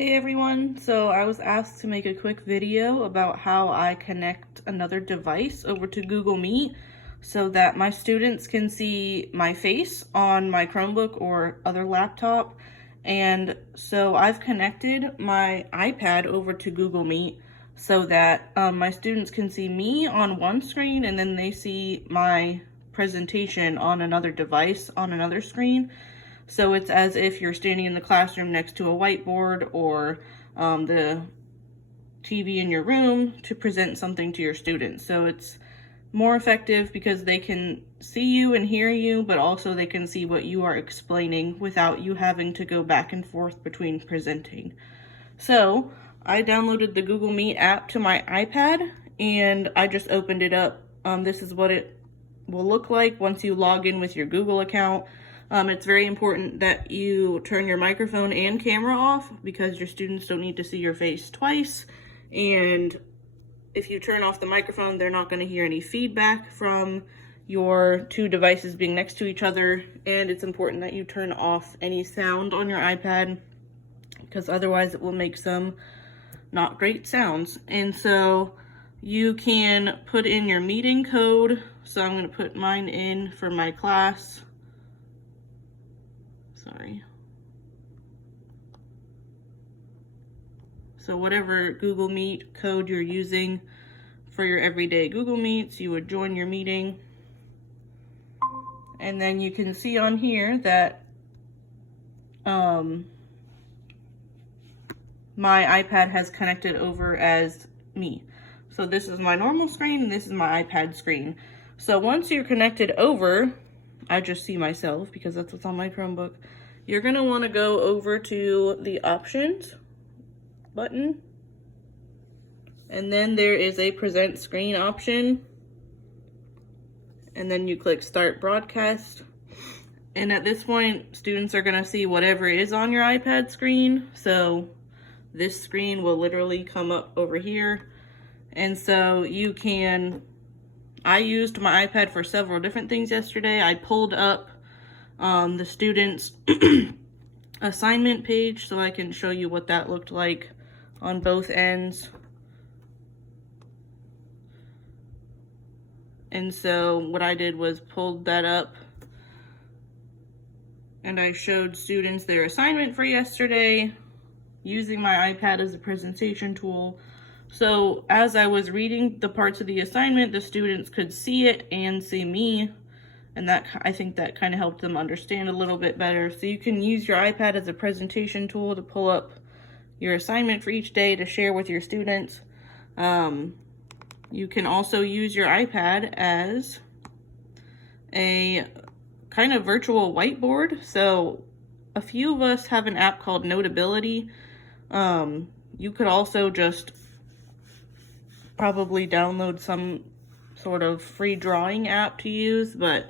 Hey everyone, so I was asked to make a quick video about how I connect another device over to Google Meet so that my students can see my face on my Chromebook or other laptop. And so I've connected my iPad over to Google Meet so that my students can see me on one screen and then they see my presentation on another device on another screen. So it's as if you're standing in the classroom next to a whiteboard or the TV in your room to present something to your students. So it's more effective because they can see you and hear you, but also they can see what you are explaining without you having to go back and forth between presenting. So I downloaded the Google Meet app to my iPad and I just opened it up. This is what it will look like once you log in with your Google account. It's very important that you turn your microphone and camera off because your students don't need to see your face twice. And if you turn off the microphone, they're not going to hear any feedback from your two devices being next to each other. And it's important that you turn off any sound on your iPad because otherwise it will make some not great sounds. And so you can put in your meeting code. So I'm going to put mine in for my class. So whatever Google Meet code you're using for your everyday Google Meets, you would join your meeting. And then you can see on here that my iPad has connected over as me. So this is my normal screen and this is my iPad screen. So once you're connected over, I just see myself because that's what's on my Chromebook. You're gonna wanna go over to the options button. And then there is a present screen option. And then you click start broadcast. And at this point, students are gonna see whatever is on your iPad screen. So this screen will literally come up over here. And so you can, I used my iPad for several different things yesterday. I pulled up the students' assignment page so I can show you what that looked like on both ends. And so what I did was pulled that up and I showed students their assignment for yesterday using my iPad as a presentation tool. So as I was reading the parts of the assignment, the students could see it and see me. And that, I think that kind of helped them understand a little bit better. So you can use your iPad as a presentation tool to pull up your assignment for each day to share with your students. You can also use your iPad as a kind of virtual whiteboard. So a few of us have an app called Notability. You could also just probably download some sort of free drawing app to use, but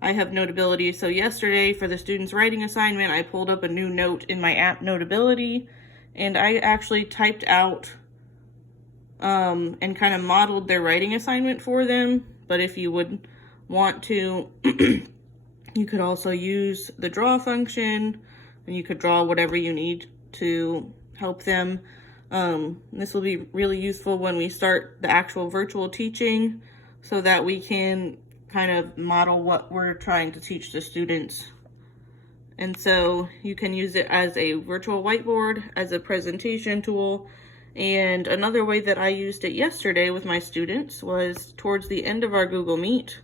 I have Notability. So yesterday for the students' writing assignment, I pulled up a new note in my app Notability, and I actually typed out and kind of modeled their writing assignment for them. But if you would want to, you could also use the draw function, and you could draw whatever you need to help them. This will be really useful when we start the actual virtual teaching so that we can kind of model what we're trying to teach the students. And so you can use it as a virtual whiteboard, as a presentation tool. And another way that I used it yesterday with my students was towards the end of our Google Meet.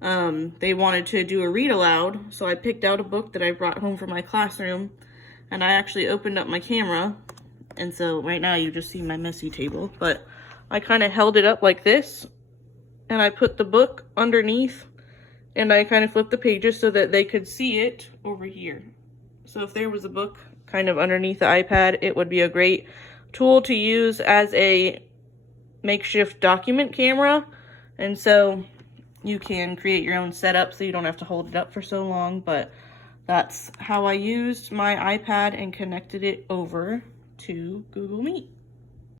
They wanted to do a read aloud, so I picked out a book that I brought home from my classroom, and I actually opened up my camera. And so right now you just see my messy table, but I kind of held it up like this and I put the book underneath and I kind of flipped the pages so that they could see it over here. So if there was a book kind of underneath the iPad, it would be a great tool to use as a makeshift document camera. And so you can create your own setup so you don't have to hold it up for so long, but that's how I used my iPad and connected it over to Google Meet.